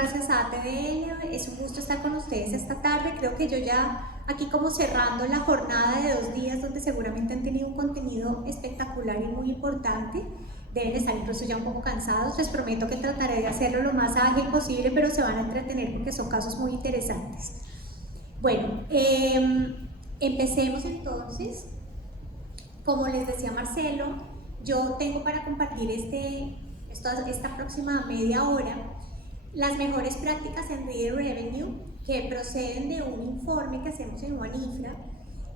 gracias a ATDL, es un gusto estar con ustedes esta tarde. Creo que yo ya aquí como cerrando la jornada de 2 días donde seguramente han tenido un contenido espectacular y muy importante, deben estar incluso ya un poco cansados. Les prometo que trataré de hacerlo lo más ágil posible, pero se van a entretener porque son casos muy interesantes. Bueno, empecemos entonces. Como les decía Marcelo, yo tengo para compartir esta próxima media hora las mejores prácticas en Reader Revenue que proceden de un informe que hacemos en OneInfra,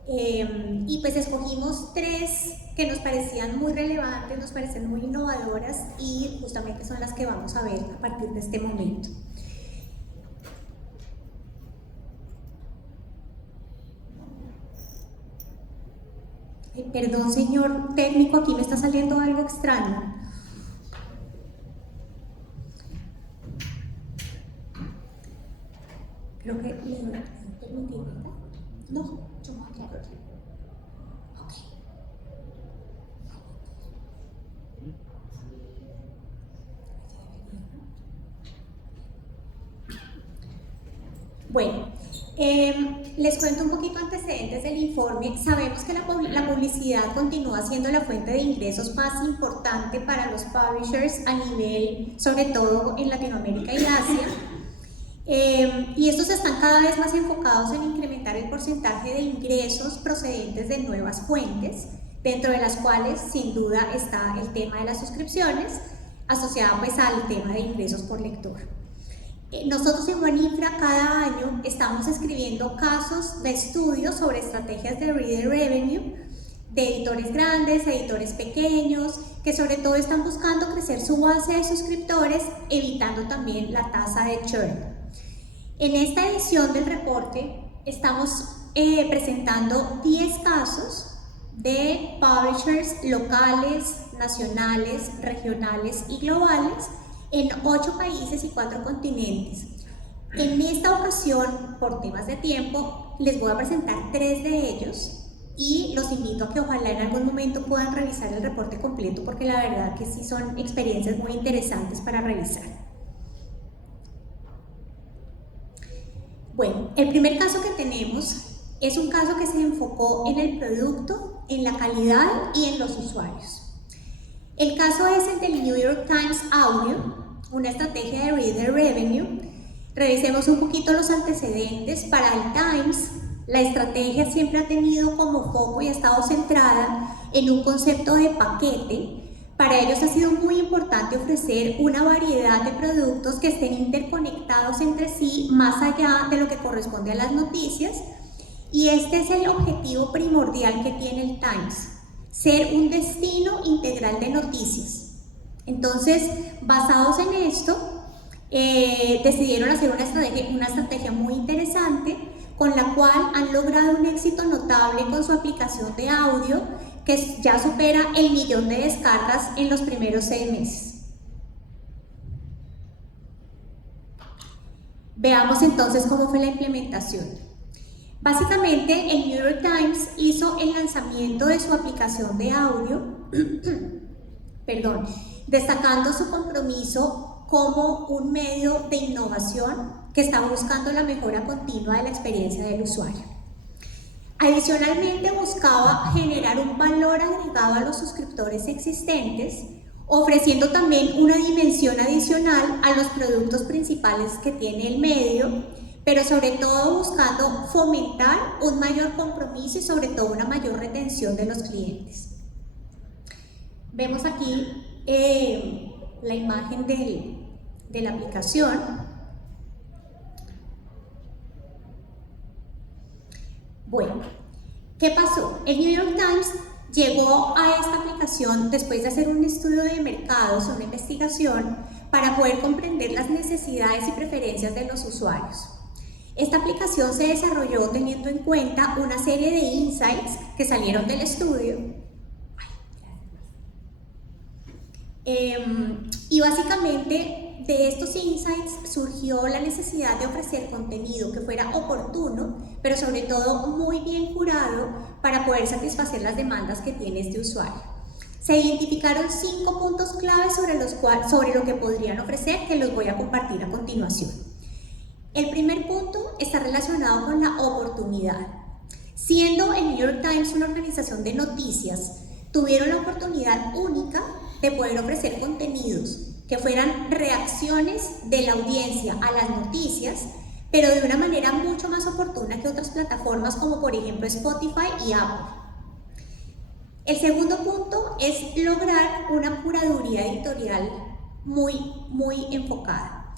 y pues escogimos 3 que nos parecían muy relevantes, nos parecen muy innovadoras y justamente son las que vamos a ver a partir de este momento. Perdón, señor técnico, aquí me está saliendo algo extraño. Creo que le voy a permitir, ¿verdad? No, yo voy a quedar aquí. Ok. Bueno, les cuento un poquito antecedentes del informe. Sabemos que la publicidad continúa siendo la fuente de ingresos más importante para los publishers a nivel, sobre todo en Latinoamérica y Asia. Y estos están cada vez más enfocados en incrementar el porcentaje de ingresos procedentes de nuevas fuentes, dentro de las cuales sin duda está el tema de las suscripciones, asociado pues al tema de ingresos por lector. Nosotros en OneInfra cada año estamos escribiendo casos de estudio sobre estrategias de Reader Revenue de editores grandes, editores pequeños, que sobre todo están buscando crecer su base de suscriptores, evitando también la tasa de churn. En esta edición del reporte estamos presentando 10 casos de publishers locales, nacionales, regionales y globales en 8 países y 4 continentes. En esta ocasión, por temas de tiempo, les voy a presentar 3 de ellos y los invito a que ojalá en algún momento puedan revisar el reporte completo, porque la verdad que sí son experiencias muy interesantes para revisar. Bueno, el primer caso que tenemos es un caso que se enfocó en el producto, en la calidad y en los usuarios. El caso es el del New York Times Audio, una estrategia de Reader Revenue. Revisemos un poquito los antecedentes. Para el Times, la estrategia siempre ha tenido como foco y ha estado centrada en un concepto de paquete. Para ellos ha sido muy importante ofrecer una variedad de productos que estén interconectados entre sí, más allá de lo que corresponde a las noticias. Y este es el objetivo primordial que tiene el Times: ser un destino integral de noticias. Entonces, basados en esto, decidieron hacer una estrategia muy interesante, con la cual han logrado un éxito notable con su aplicación de audio, que ya supera el 1.000.000 de descargas en los primeros 6 meses. Veamos entonces cómo fue la implementación. Básicamente, el New York Times hizo el lanzamiento de su aplicación de audio, destacando su compromiso como un medio de innovación que está buscando la mejora continua de la experiencia del usuario. Adicionalmente, buscaba generar un valor agregado a los suscriptores existentes, ofreciendo también una dimensión adicional a los productos principales que tiene el medio, pero sobre todo buscando fomentar un mayor compromiso y sobre todo una mayor retención de los clientes. Vemos aquí la imagen de la aplicación. Bueno, ¿qué pasó? El New York Times llegó a esta aplicación después de hacer un estudio de mercados, una investigación, para poder comprender las necesidades y preferencias de los usuarios. Esta aplicación se desarrolló teniendo en cuenta una serie de insights que salieron del estudio. Y básicamente de estos insights surgió la necesidad de ofrecer contenido que fuera oportuno, pero sobre todo muy bien curado para poder satisfacer las demandas que tiene este usuario. Se identificaron 5 puntos clave sobre lo que podrían ofrecer, que los voy a compartir a continuación. El primer punto está relacionado con la oportunidad. Siendo el New York Times una organización de noticias, tuvieron la oportunidad única de poder ofrecer contenidos que fueran reacciones de la audiencia a las noticias, pero de una manera mucho más oportuna que otras plataformas como por ejemplo Spotify y Apple. El segundo punto es lograr una curaduría editorial muy enfocada.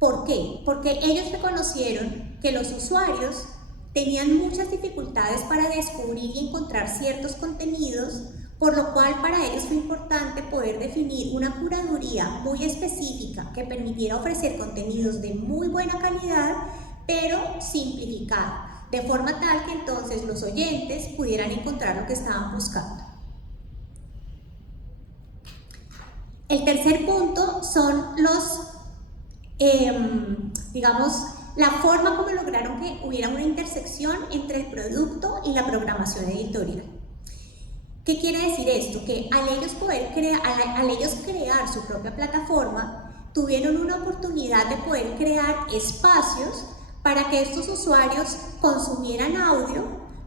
¿Por qué? Porque ellos reconocieron que los usuarios tenían muchas dificultades para descubrir y encontrar ciertos contenidos, por lo cual para ellos fue importante poder definir una curaduría muy específica que permitiera ofrecer contenidos de muy buena calidad, pero simplificada, de forma tal que entonces los oyentes pudieran encontrar lo que estaban buscando. El tercer punto son la forma como lograron que hubiera una intersección entre el producto y la programación editorial. ¿Qué quiere decir esto? Que al ellos crear su propia plataforma, tuvieron una oportunidad de poder crear espacios para que estos usuarios consumieran audio,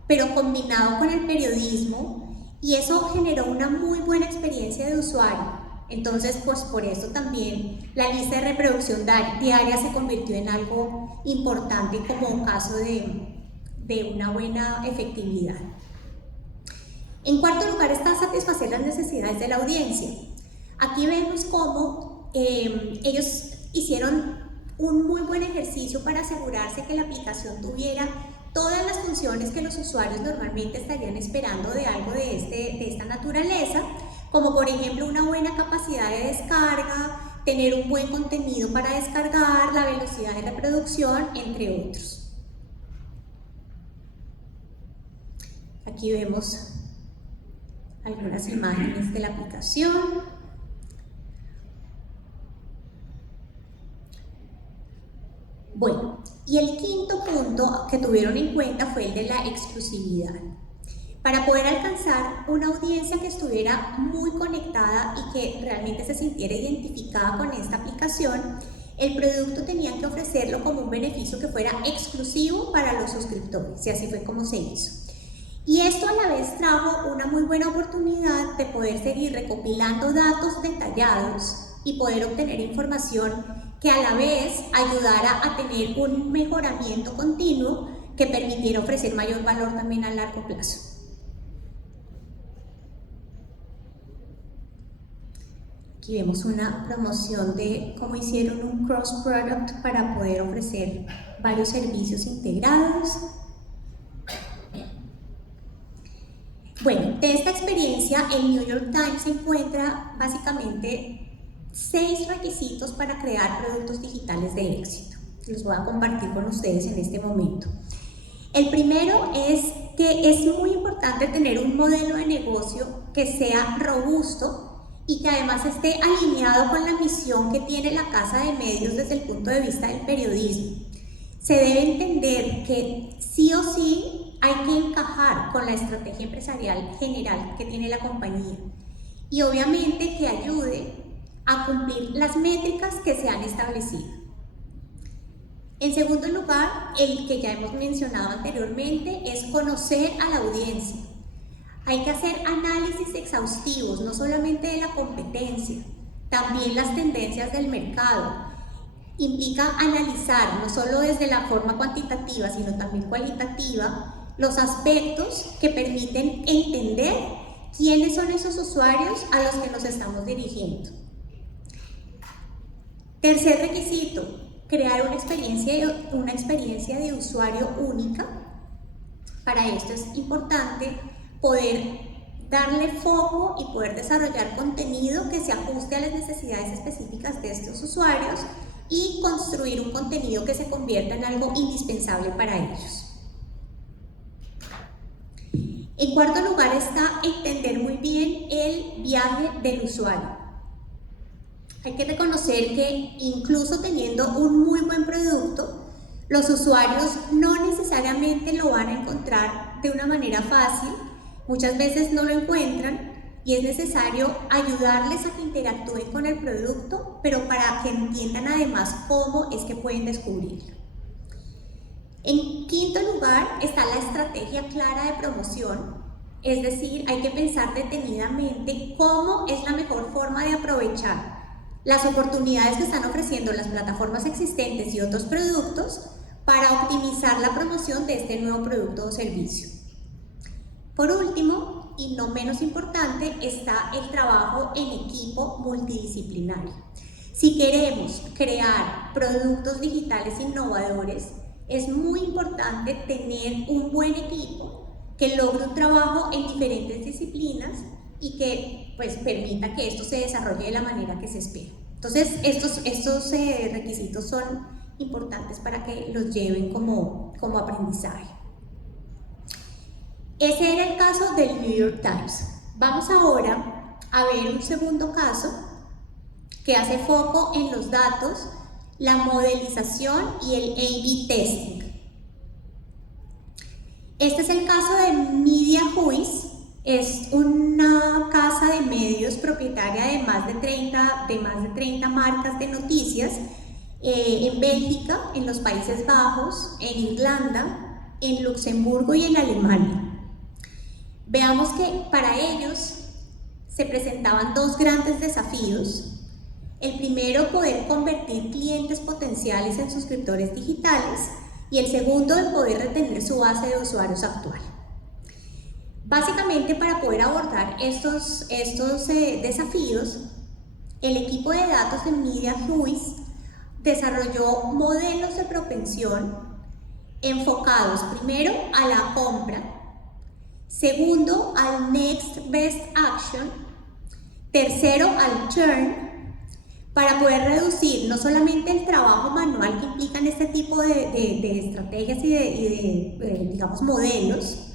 pero combinado con el periodismo, y eso generó una muy buena experiencia de usuario. Entonces, pues por eso también la lista de reproducción diaria se convirtió en algo importante como un caso de una buena efectividad. En cuarto lugar está satisfacer las necesidades de la audiencia. Aquí vemos cómo ellos hicieron un muy buen ejercicio para asegurarse que la aplicación tuviera todas las funciones que los usuarios normalmente estarían esperando de algo de esta naturaleza, como por ejemplo una buena capacidad de descarga, tener un buen contenido para descargar, la velocidad de reproducción, entre otros. Aquí vemos algunas imágenes de la aplicación. Bueno, y el quinto punto que tuvieron en cuenta fue el de la exclusividad. Para poder alcanzar una audiencia que estuviera muy conectada y que realmente se sintiera identificada con esta aplicación, el producto tenían que ofrecerlo como un beneficio que fuera exclusivo para los suscriptores, y así fue como se hizo. Y esto a la vez trajo una muy buena oportunidad de poder seguir recopilando datos detallados y poder obtener información que a la vez ayudara a tener un mejoramiento continuo que permitiera ofrecer mayor valor también a largo plazo. Aquí vemos una promoción de cómo hicieron un cross-product para poder ofrecer varios servicios integrados. Bueno, de esta experiencia, el New York Times encuentra básicamente 6 requisitos para crear productos digitales de éxito. Los voy a compartir con ustedes en este momento. El primero es que es muy importante tener un modelo de negocio que sea robusto y que además esté alineado con la misión que tiene la casa de medios desde el punto de vista del periodismo. Se debe entender que sí o sí hay que encajar con la estrategia empresarial general que tiene la compañía y obviamente que ayude a cumplir las métricas que se han establecido. En segundo lugar, el que ya hemos mencionado anteriormente es conocer a la audiencia. Hay que hacer análisis exhaustivos, no solamente de la competencia, también las tendencias del mercado. Implica analizar, no solo desde la forma cuantitativa, sino también cualitativa, los aspectos que permiten entender quiénes son esos usuarios a los que nos estamos dirigiendo. Tercer requisito, crear una experiencia de usuario única. Para esto es importante poder darle foco y poder desarrollar contenido que se ajuste a las necesidades específicas de estos usuarios y construir un contenido que se convierta en algo indispensable para ellos. En cuarto lugar está entender muy bien el viaje del usuario. Hay que reconocer que incluso teniendo un muy buen producto, los usuarios no necesariamente lo van a encontrar de una manera fácil, muchas veces no lo encuentran y es necesario ayudarles a que interactúen con el producto, pero para que entiendan además cómo es que pueden descubrirlo. En quinto lugar está la estrategia clara de promoción, es decir, hay que pensar detenidamente cómo es la mejor forma de aprovechar las oportunidades que están ofreciendo las plataformas existentes y otros productos para optimizar la promoción de este nuevo producto o servicio. Por último, y no menos importante, está el trabajo en equipo multidisciplinario. Si queremos crear productos digitales innovadores, es muy importante tener un buen equipo que logre un trabajo en diferentes disciplinas y que pues, permita que esto se desarrolle de la manera que se espera. Entonces, estos requisitos son importantes para que los lleven como aprendizaje. Ese era el caso del New York Times. Vamos ahora a ver un segundo caso que hace foco en los datos, la modelización y el A/B testing. Este es el caso de MediaWhois. Es una casa de medios propietaria de más de 30 marcas de noticias en Bélgica, en los Países Bajos, en Irlanda, en Luxemburgo y en Alemania. Veamos que para ellos se presentaban dos grandes desafíos. El primero, poder convertir clientes potenciales en suscriptores digitales, y el segundo, el poder retener su base de usuarios actual. Básicamente, para poder abordar estos desafíos, el equipo de datos de MediaWhois desarrolló modelos de propensión enfocados primero a la compra, segundo al Next Best Action, tercero al churn, para poder reducir no solamente el trabajo manual que implican este tipo de estrategias y de digamos, modelos,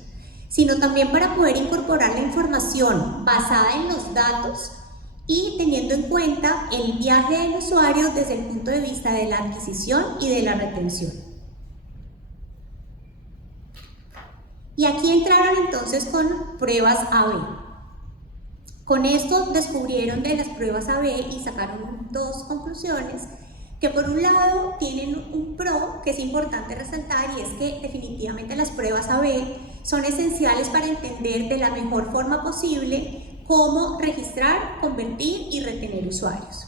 sino también para poder incorporar la información basada en los datos y teniendo en cuenta el viaje del usuario desde el punto de vista de la adquisición y de la retención. Y aquí entraron entonces con pruebas A/B. Con esto descubrieron de las pruebas A/B y sacaron dos conclusiones que por un lado tienen un pro que es importante resaltar, y es que definitivamente las pruebas A/B son esenciales para entender de la mejor forma posible cómo registrar, convertir y retener usuarios.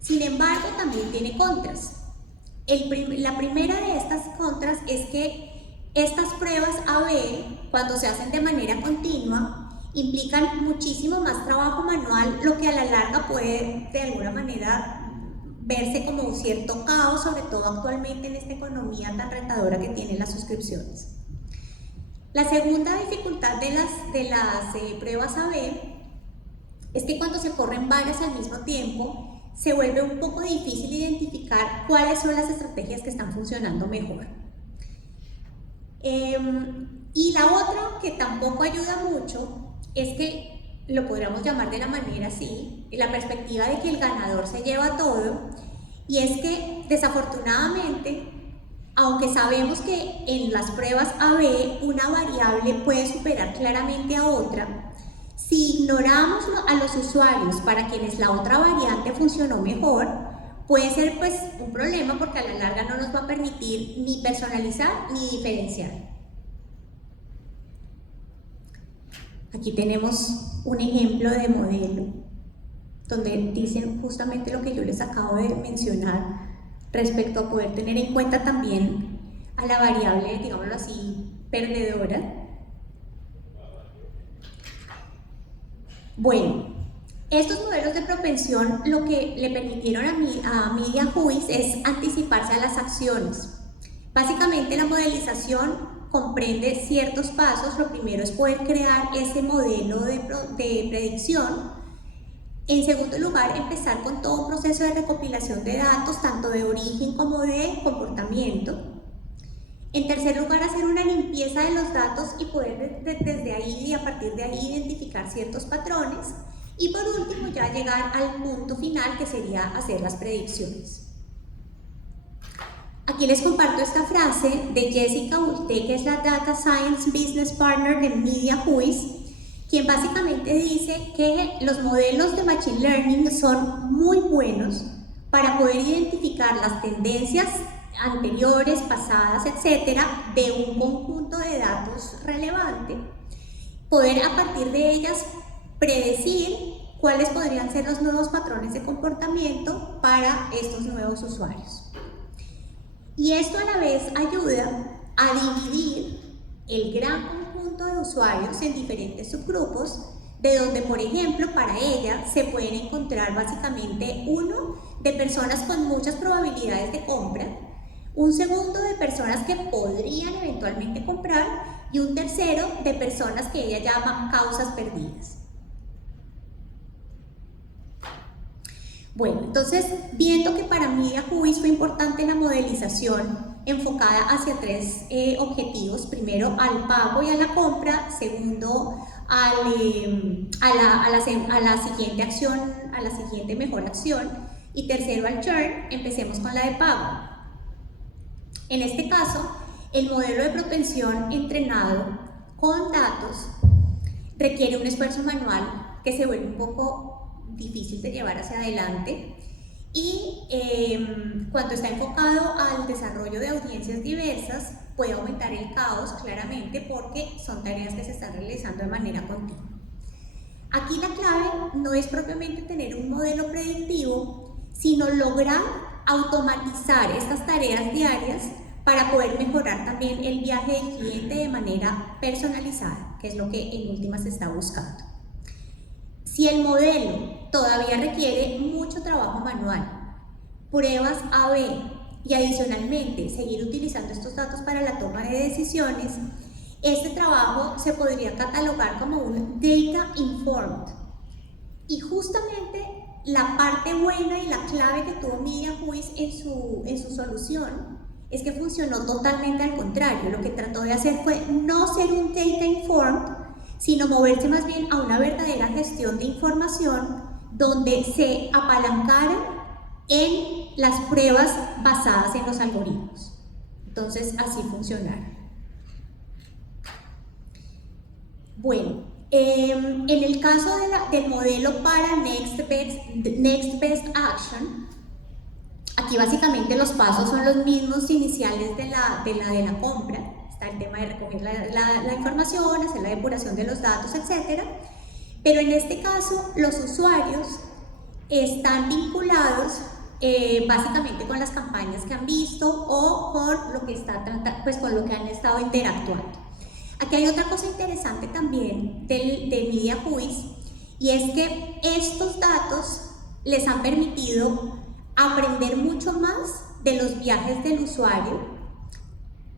Sin embargo, también tiene contras. La primera de estas contras es que estas pruebas A/B, cuando se hacen de manera continua, implican muchísimo más trabajo manual, lo que a la larga puede de alguna manera verse como un cierto caos, sobre todo actualmente en esta economía tan retadora que tienen las suscripciones. La segunda dificultad de las pruebas A/B es que cuando se corren varias al mismo tiempo, se vuelve un poco difícil identificar cuáles son las estrategias que están funcionando mejor. Y la otra, que tampoco ayuda mucho, es que lo podríamos llamar de la manera así, la perspectiva de que el ganador se lleva todo, y es que desafortunadamente, aunque sabemos que en las pruebas A/B una variable puede superar claramente a otra, si ignoramos a los usuarios para quienes la otra variante funcionó mejor, puede ser pues un problema, porque a la larga no nos va a permitir ni personalizar ni diferenciar. Aquí tenemos un ejemplo de modelo donde dicen justamente lo que yo les acabo de mencionar respecto a poder tener en cuenta también a la variable, digámoslo así, perdedora. Bueno, estos modelos de propensión lo que le permitieron a MediaWhois es anticiparse a las acciones. Básicamente la modelización comprende ciertos pasos. Lo primero es poder crear ese modelo de predicción. En segundo lugar, empezar con todo un proceso de recopilación de datos, tanto de origen como de comportamiento. En tercer lugar, hacer una limpieza de los datos y poder desde ahí y a partir de ahí identificar ciertos patrones. Y por último, ya llegar al punto final, que sería hacer las predicciones. Aquí les comparto esta frase de Jessica Ulte, que es la Data Science Business Partner de MediaWhois, quien básicamente dice que los modelos de Machine Learning son muy buenos para poder identificar las tendencias anteriores, pasadas, etcétera, de un conjunto de datos relevante, poder a partir de ellas predecir cuáles podrían ser los nuevos patrones de comportamiento para estos nuevos usuarios. Y esto a la vez ayuda a dividir el gran conjunto de usuarios en diferentes subgrupos, de donde, por ejemplo, para ella se pueden encontrar básicamente uno de personas con muchas probabilidades de compra, un segundo de personas que podrían eventualmente comprar y un tercero de personas que ella llama causas perdidas. Bueno, entonces, viendo que para MediaWiz fue importante la modelización enfocada hacia tres objetivos: primero al pago y a la compra, segundo a la siguiente acción, a la siguiente mejor acción, y tercero al churn. Empecemos con la de pago. En este caso, el modelo de propensión entrenado con datos requiere un esfuerzo manual que se vuelve un poco difícil de llevar hacia adelante, y cuando está enfocado al desarrollo de audiencias diversas puede aumentar el caos claramente, porque son tareas que se están realizando de manera continua. Aquí la clave no es propiamente tener un modelo predictivo, sino lograr automatizar estas tareas diarias para poder mejorar también el viaje del cliente de manera personalizada, que es lo que en última se está buscando. Si el modelo todavía requiere mucho trabajo manual, pruebas A/B y adicionalmente seguir utilizando estos datos para la toma de decisiones, este trabajo se podría catalogar como un data informed. Y justamente la parte buena y la clave que tuvo MediaWiz en su solución es que funcionó totalmente al contrario. Lo que trató de hacer fue no ser un data informed, sino moverse más bien a una verdadera gestión de información donde se apalancara en las pruebas basadas en los algoritmos. Entonces, así funcionaron. Bueno, en el caso del modelo para Next Best Action, aquí básicamente los pasos son los mismos iniciales de la compra. Está el tema de recoger la información, hacer la depuración de los datos, etc. Pero en este caso, los usuarios están vinculados básicamente con las campañas que han visto o con lo que con lo que han estado interactuando. Aquí hay otra cosa interesante también de MediaWiz, y es que estos datos les han permitido aprender mucho más de los viajes del usuario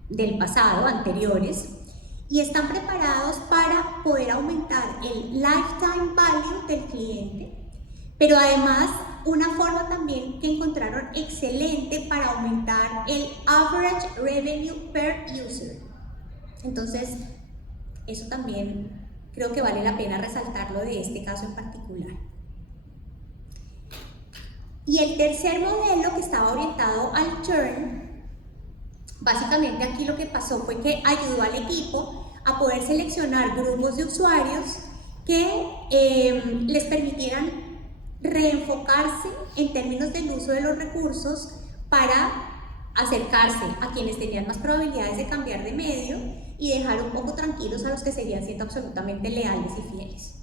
del pasado, anteriores, y están preparados para poder aumentar el lifetime value del cliente, pero además una forma también que encontraron excelente para aumentar el average revenue per user. Entonces, eso también creo que vale la pena resaltarlo de este caso en particular. Y el tercer modelo, que estaba orientado al churn, básicamente aquí lo que pasó fue que ayudó al equipo a poder seleccionar grupos de usuarios que les permitieran reenfocarse en términos del uso de los recursos para acercarse a quienes tenían más probabilidades de cambiar de medio y dejar un poco tranquilos a los que seguían siendo absolutamente leales y fieles.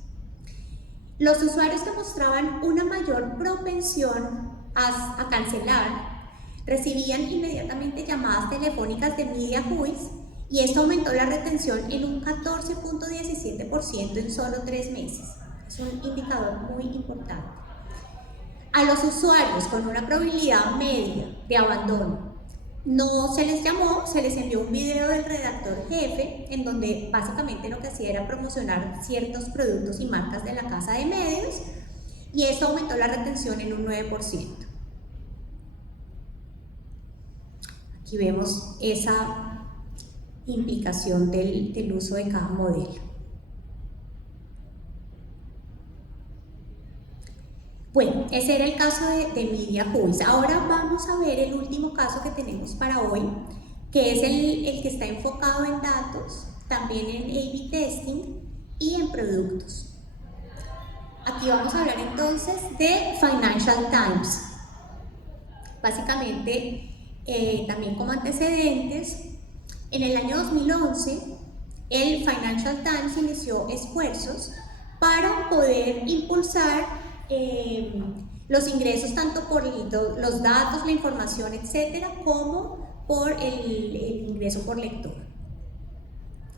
Los usuarios que mostraban una mayor propensión a cancelar recibían inmediatamente llamadas telefónicas de MediaWiz, y esto aumentó la retención en un 14.17% en solo 3 meses. Es un indicador muy importante. A los usuarios con una probabilidad media de abandono no se les llamó, se les envió un video del redactor jefe en donde básicamente lo que hacía era promocionar ciertos productos y marcas de la casa de medios, y eso aumentó la retención en un 9%. Aquí vemos esa implicación del uso de cada modelo. Bueno, ese era el caso de MediaWiz. Ahora vamos a ver el último caso que tenemos para hoy, que es el que está enfocado en datos, también en A/B testing, y en productos. Aquí vamos a hablar entonces de Financial Times. Básicamente, también como antecedentes, en el año 2011, el Financial Times inició esfuerzos para poder impulsar los ingresos tanto por los datos, la información, etcétera, como por el ingreso por lector.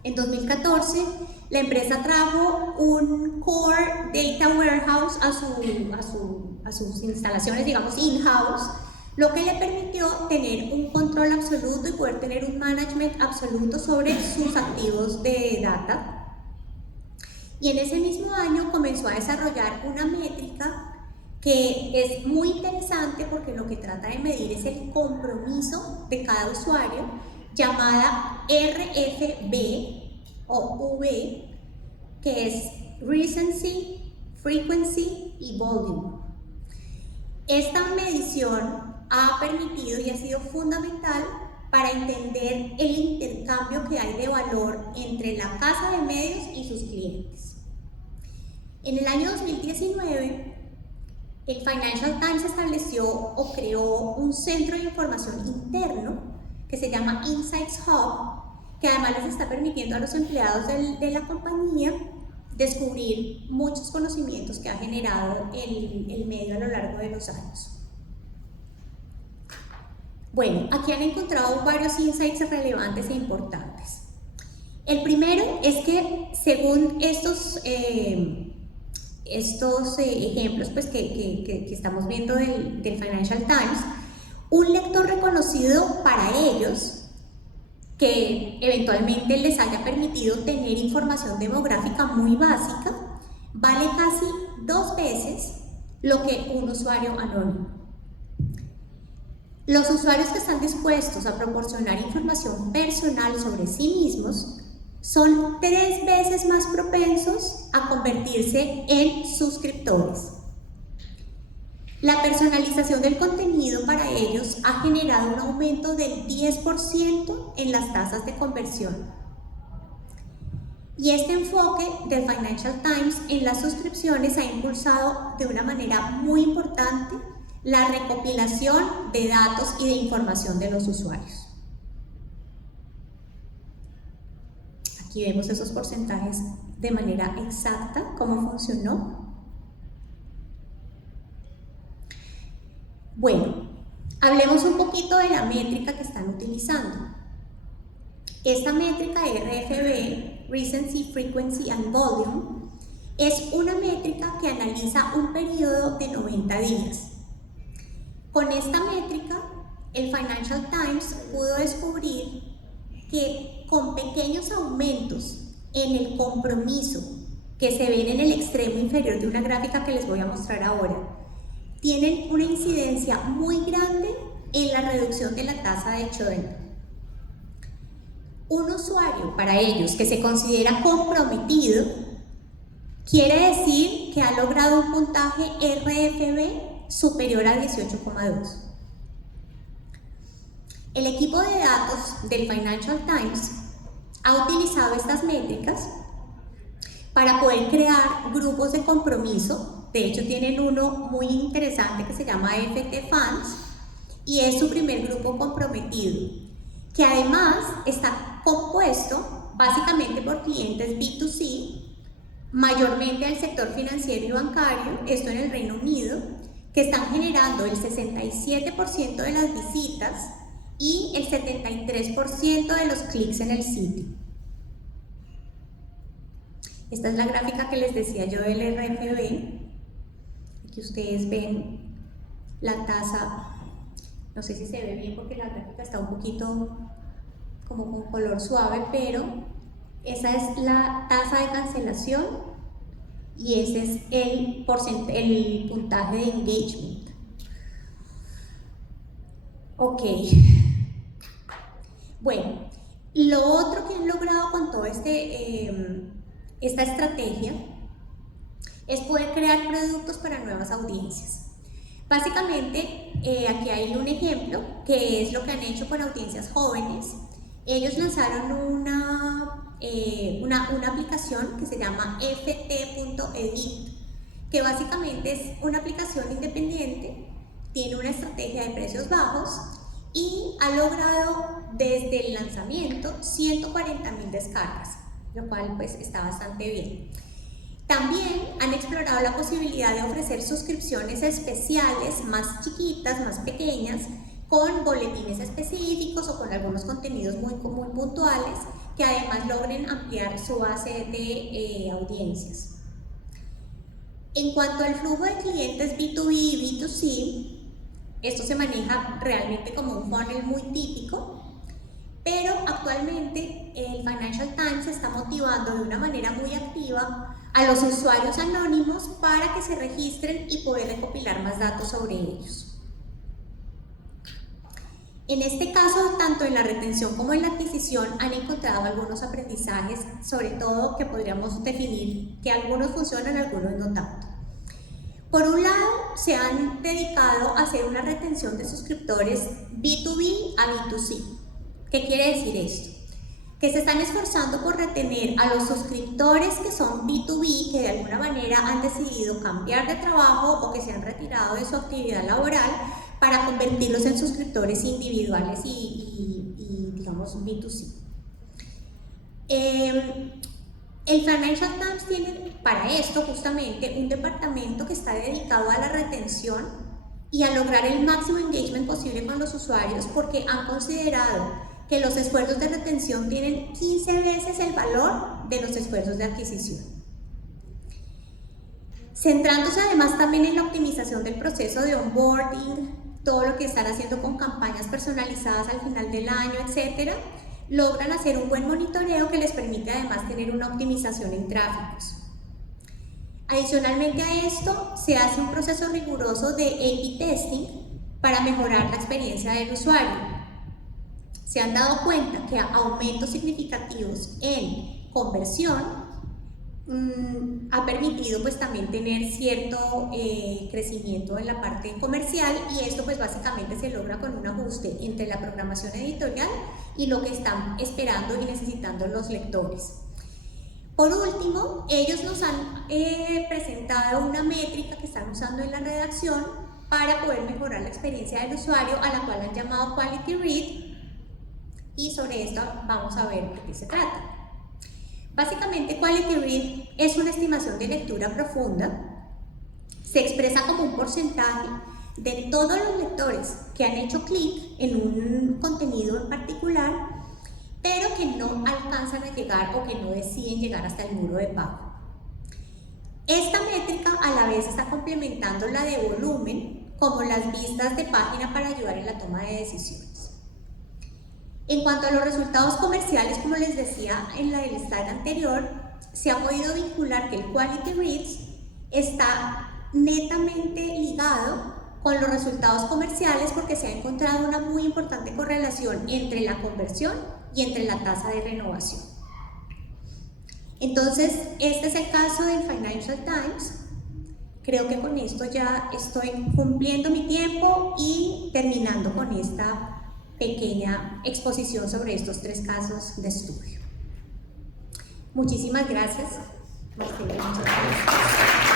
En 2014, la empresa trajo un Core Data Warehouse a sus instalaciones, digamos, in-house, lo que le permitió tener un control absoluto y poder tener un management absoluto sobre sus activos de data. Y en ese mismo año comenzó a desarrollar una métrica que es muy interesante porque lo que trata de medir es el compromiso de cada usuario, llamada RFB o V, que es Recency, Frequency y Volume. Esta medición ha permitido y ha sido fundamental para entender el intercambio que hay de valor entre la casa de medios y sus clientes. En el año 2019, el Financial Times estableció o creó un centro de información interno que se llama Insights Hub, que además les está permitiendo a los empleados de la compañía descubrir muchos conocimientos que ha generado el medio a lo largo de los años. Bueno, aquí han encontrado varios insights relevantes e importantes. El primero es que según estos ejemplos pues, que estamos viendo del Financial Times, un lector reconocido para ellos que eventualmente les haya permitido tener información demográfica muy básica vale casi 2 veces lo que un usuario anónimo. Los usuarios que están dispuestos a proporcionar información personal sobre sí mismos son 3 veces más propensos a convertirse en suscriptores. La personalización del contenido para ellos ha generado un aumento del 10% en las tasas de conversión. Y este enfoque del Financial Times en las suscripciones ha impulsado de una manera muy importante la recopilación de datos y de información de los usuarios. Aquí vemos esos porcentajes de manera exacta, cómo funcionó. Bueno, hablemos un poquito de la métrica que están utilizando. Esta métrica RFB, Recency, Frequency and Volume, es una métrica que analiza un periodo de 90 días. Con esta métrica, el Financial Times pudo descubrir que con pequeños aumentos en el compromiso que se ven en el extremo inferior de una gráfica que les voy a mostrar ahora, tienen una incidencia muy grande en la reducción de la tasa de churn. Un usuario para ellos que se considera comprometido quiere decir que ha logrado un puntaje RFB superior a 18,2. El equipo de datos del Financial Times ha utilizado estas métricas para poder crear grupos de compromiso. De hecho, tienen uno muy interesante que se llama FT Fans y es su primer grupo comprometido, que además está compuesto básicamente por clientes B2C, mayormente del sector financiero y bancario, esto en el Reino Unido, que están generando el 67% de las visitas y el 73% de los clics en el sitio. Esta es la gráfica que les decía yo del RFB. Aquí ustedes ven la tasa, no sé si se ve bien porque la gráfica está un poquito como con color suave, pero esa es la tasa de cancelación y ese es el puntaje de engagement. Ok. Bueno, lo otro que han logrado con toda esta estrategia es poder crear productos para nuevas audiencias. Básicamente, aquí hay un ejemplo que es lo que han hecho con audiencias jóvenes. ellos lanzaron una aplicación que se llama ft.edit, que básicamente es una aplicación independiente, tiene una estrategia de precios bajos y ha logrado desde el lanzamiento 140.000 descargas, lo cual pues está bastante bien. También han explorado la posibilidad de ofrecer suscripciones especiales más chiquitas, más pequeñas, con boletines específicos o con algunos contenidos muy puntuales que además logren ampliar su base de audiencias. En cuanto al flujo de clientes B2B y B2C, esto se maneja realmente como un funnel muy típico, pero actualmente el Financial Times está motivando de una manera muy activa a los usuarios anónimos para que se registren y poder recopilar más datos sobre ellos. En este caso, tanto en la retención como en la adquisición han encontrado algunos aprendizajes, sobre todo que podríamos definir que algunos funcionan, algunos no tanto. Por un lado, se han dedicado a hacer una retención de suscriptores B2B a B2C. ¿Qué quiere decir esto? Que se están esforzando por retener a los suscriptores que son B2B, que de alguna manera han decidido cambiar de trabajo o que se han retirado de su actividad laboral, para convertirlos en suscriptores individuales y digamos B2C. El Financial Times tiene para esto justamente un departamento que está dedicado a la retención y a lograr el máximo engagement posible con los usuarios, porque han considerado que los esfuerzos de retención tienen 15 veces el valor de los esfuerzos de adquisición. Centrándose además también en la optimización del proceso de onboarding, todo lo que están haciendo con campañas personalizadas al final del año, etcétera, logran hacer un buen monitoreo que les permite además tener una optimización en tráficos. Adicionalmente a esto, se hace un proceso riguroso de A/B testing para mejorar la experiencia del usuario. Se han dado cuenta que aumentos significativos en conversión ha permitido pues también tener cierto crecimiento en la parte comercial, y esto pues básicamente se logra con un ajuste entre la programación editorial y lo que están esperando y necesitando los lectores. Por último, ellos nos han presentado una métrica que están usando en la redacción para poder mejorar la experiencia del usuario, a la cual han llamado Quality Read, y sobre esto vamos a ver de qué se trata. Básicamente, Quality Read es una estimación de lectura profunda. Se expresa como un porcentaje de todos los lectores que han hecho clic en un contenido en particular, pero que no alcanzan a llegar o que no deciden llegar hasta el muro de pago. Esta métrica a la vez está complementando la de volumen, como las vistas de página para ayudar en la toma de decisiones. En cuanto a los resultados comerciales, como les decía en la del slide anterior, se ha podido vincular que el Quality Reads está netamente ligado con los resultados comerciales, porque se ha encontrado una muy importante correlación entre la conversión y entre la tasa de renovación. Entonces, este es el caso del Financial Times. Creo que con esto ya estoy cumpliendo mi tiempo y terminando con esta pequeña exposición sobre estos 3 casos de estudio. Muchísimas gracias. Muchas gracias.